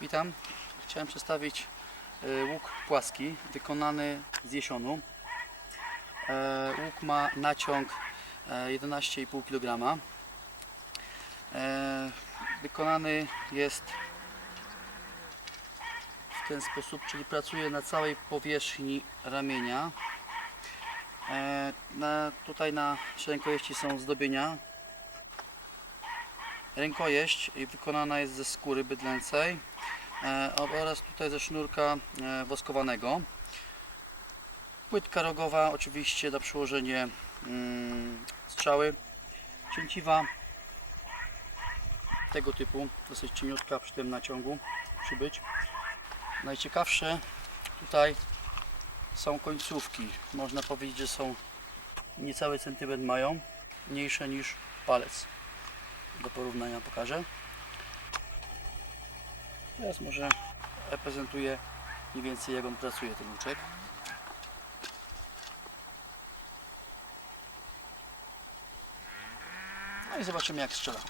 Witam. Chciałem przedstawić e, łuk płaski wykonany z jesionu. E, Łuk ma naciąg e, 11,5 kg. E, Wykonany jest w ten sposób, czyli pracuje na całej powierzchni ramienia. Na, tutaj na rękojeści są zdobienia. Rękojeść wykonana jest ze skóry bydlęcej e, oraz tutaj ze sznurka e, woskowanego. Płytka rogowa oczywiście na przyłożenie mm, strzały. Cięciwa tego typu, dosyć cieniutka przy tym naciągu musi być. Najciekawsze tutaj są końcówki. Można powiedzieć, że są niecały centymetr mają, mniejsze niż palec. Do porównania pokażę. Teraz może reprezentuję mniej więcej jak on pracuje ten łuczek. No i zobaczymy jak strzela.